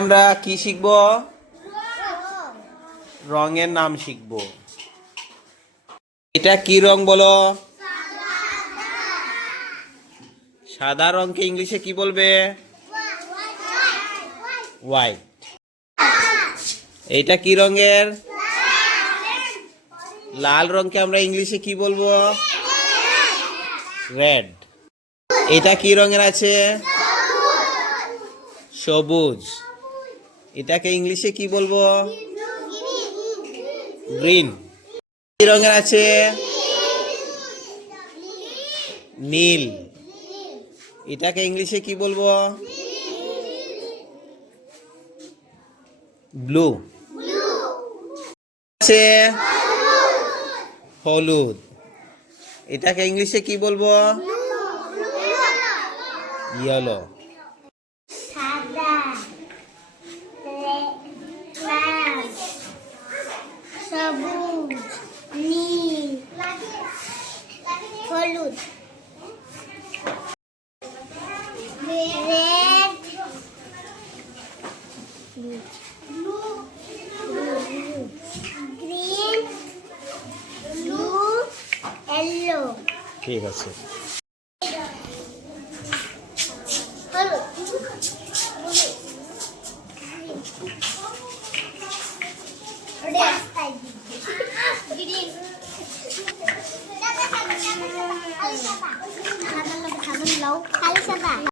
আমরা কি শিখব? রঙের নাম শিখব। এটা কি রং বলো? সাদা রংকে ইংলিশে কি বলবে? হোয়াইট। এইটা কি রঙের? লাল রংকে আমরা ইংলিশে কি বলবো? রেড। এটা কি রঙের আছে? সবুজ। এটাকে ইংলিশে কি বলবো? গ্রিন। কি রঙের আছে? নীল। এটাকে ইংলিশে কি বলবো? ব্লু। আছে হলুদ। এটাকে ইংলিশে কি বলবো? ইয়েলো। সাদা, লাল, সবুজ, নীল, হলুদ, রেড, গ্রিন, ব্লু, ইয়েলো। ঠিক আছে। Green.